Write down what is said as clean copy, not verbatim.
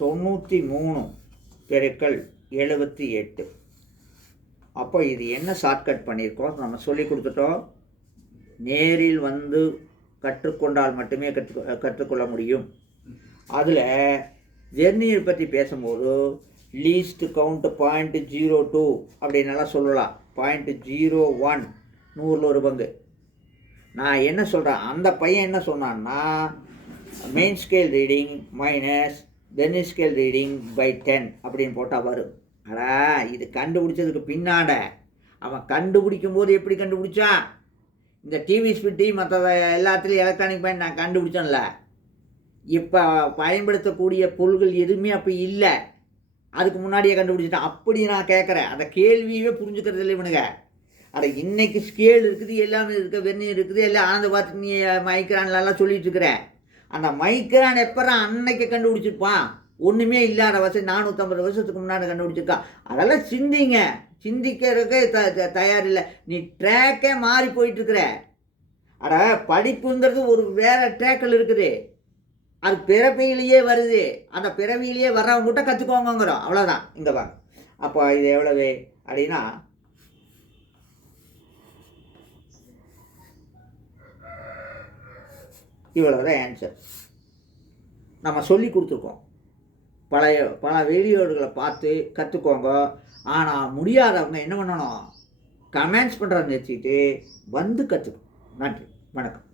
93 பெருக்கல் 78. அப்போ இது என்ன ஷார்ட்கட் பண்ணியிருக்கோம், நம்ம சொல்லி கொடுத்துட்டோம். நேரில் வந்து கற்றுக்கொண்டால் மட்டுமே கற்றுக்கொள்ள முடியும். அதில் வெர்னியர் பற்றி பேசும்போது லீஸ்ட் கவுண்ட் 0.02 அப்படின்னலாம் சொல்லலாம். 0.01 100ல் ஒரு பங்கு. நான் என்ன சொல்கிறேன், அந்த பையன் என்ன சொன்னான்னா main scale reading minus vernier scale reading by 10 அப்படின்னு போட்டால் வரும். ஆனால் இது கண்டுபிடிச்சதுக்கு பின்னாட அவன் கண்டுபிடிக்கும் போது எப்படி கண்டுபிடிச்சான், இந்த டிவி ஸ்பிட்டி மற்ற எல்லாத்துலேயும் எலக்ட்ரானிக் பாயிண்ட் நான் கண்டுபிடிச்சேன்ல, இப்போ பயன்படுத்தக்கூடிய பொருள்கள் எதுவுமே அப்போ இல்லை, அதுக்கு முன்னாடியே கண்டுபிடிச்சிட்டான். அப்படி நான் கேட்குறேன், அந்த கேள்வியவே புரிஞ்சுக்கிறது இல்லை இவனுங்க. அதை இன்னைக்கு ஸ்கேல் இருக்குது, எல்லாமே இருக்குது, வெர்னியர் இருக்குது, எல்லாம் ஆனந்த பார்த்து நீ மைக்ரான்லாம் சொல்லிட்டு இருக்கிறேன். அந்த மைக்ரான் எப்போ அன்னைக்கு கண்டுபிடிச்சிருப்பான், ஒன்றுமே இல்லாத வருஷம் 450 வருஷத்துக்கு முன்னாடி கண்டுபிடிச்சிருக்கான். அதெல்லாம் சிந்திக்கிறதுக்கே தயாரில்லை. நீ ட்ராக்கே மாறி போயிட்டுருக்குற. அட படிப்புங்கிறது ஒரு வேறு ட்ராக்கில் இருக்குது, அது பிறவியிலேயே வருது. அந்த பிறவியிலேயே வர்றவங்ககிட்ட கற்றுக்கோங்கிறோம், அவ்வளோதான். இங்கே வாங்க. அப்போ இது எவ்வளவு அப்படின்னா இவ்வளோதான் ஆன்சர். நம்ம சொல்லி கொடுத்துருக்கோம். பல வீடியோடுகளை பார்த்து கற்றுக்கோங்க. ஆனால் முடியாதவங்க என்ன பண்ணணும், கமெண்ட்ஸ் பண்ணுறத நிறுத்திட்டு வந்து கற்றுக்கணும். நன்றி, வணக்கம்.